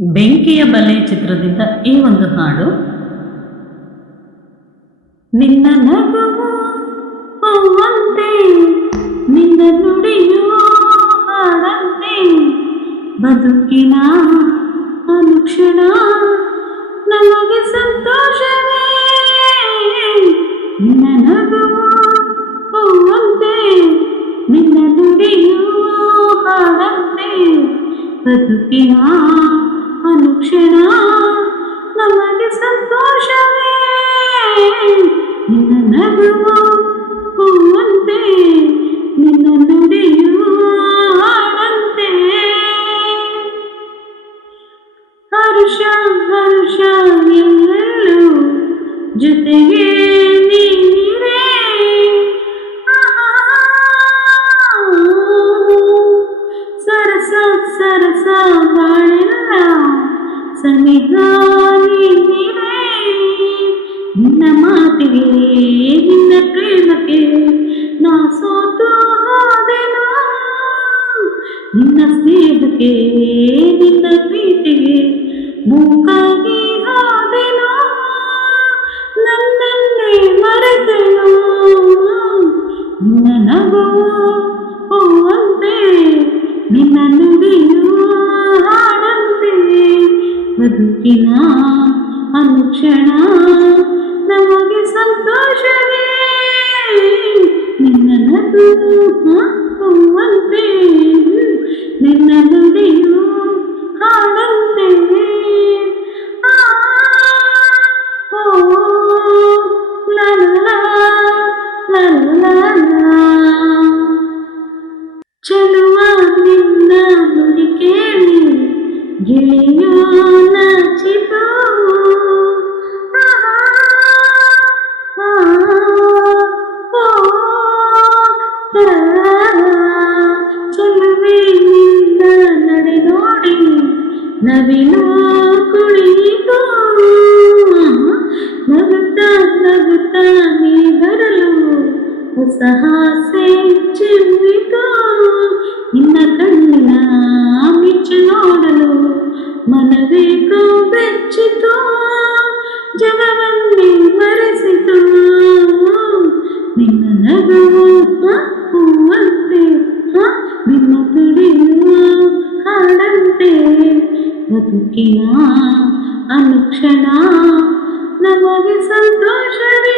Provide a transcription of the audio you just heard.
ಬೆಂಕಿಯ ಬಲೆ ಚಿತ್ರದಿಂದ ಈ ಒಂದು ಹಾಡು ನಿನ್ನ ನಗುವು ಹೂವಂತೆ ನಿನ್ನ ನುಡಿಯು ಹಾಡಂತೆ ಬದುಕಿನ ಅನುಕ್ಷಣ ನಮಗೆ ಸಂತೋಷವೇ ನಿನ್ನ ನಗುವು ಹೂವಂತೆ ನಿನ್ನ ನುಡಿಯು ಹಾಡಂತೆ ಬದುಕಿನ ಅನುಕ್ಷಣ ನಮಗೆ ಸಂತೋಷವೇ ನಿನ್ನ ನಗುವು ಹೂವಂತೆ ನಿನ್ನ ನುಡಿಯು ಹಾಡಂತೆ ಹರುಷ ಹರುಷ ಎಲ್ಲೆಲ್ಲೂ ಜೊತೆಗೆ ಸನಿಹ ನೀರೇ ನಿನ್ನ ಮಾತಿಗೆ ನಿನ್ನ ಪ್ರೇಮಕ್ಕೆ ನಾ ಸೋತು ಹೋದೆನು ನಿನ್ನ ಸ್ನೇಹಕ್ಕೆ ನಿನ್ನ ಪ್ರೀತಿಗೆ ಮೂಕಾಗಿ ಬದುಕಿನ ಅನುಕ್ಷಣ ನಮಗೆ ಸಂತೋಷವೇ ನಿನ್ನ ನಗುವು ಹೂವಂತೆ ನಿನ್ನ ನುಡಿಯು ಹಾಡಂತೆ ಆ, ಓ, ಲಾ, ಲಾ, ಲಾ, ಲಾ, ಲಾ. ಚೆಲುವ ನಿನ್ನ ನುಡಿ ಕೇಳಿ ಗಿಳಿಯೋ ಚೆಲುವೆ ನಿನ್ನ ನಡೆ ನೋಡಿ ನವಿಲು ಕುಳಿತು ನಗುತ್ತಾ ನಗುತ್ತಾ ನೀ ಬರಲು ಹೊಸ ಹಾಸೆ ಚಿಮ್ಮಿತು ನಿನ್ನ ಕಣ್ಣಿನ ಮಿಚ್ಚು ನೋಡಲು ಮನವೇಕೋ ಬೆಚ್ಚಿತು ಜಗವನ್ನೇ ಮರೆಸಿತು ಬದುಕಿನ ಅನುಕ್ಷಣ ನಮಗೆ ಸಂತೋಷವೇ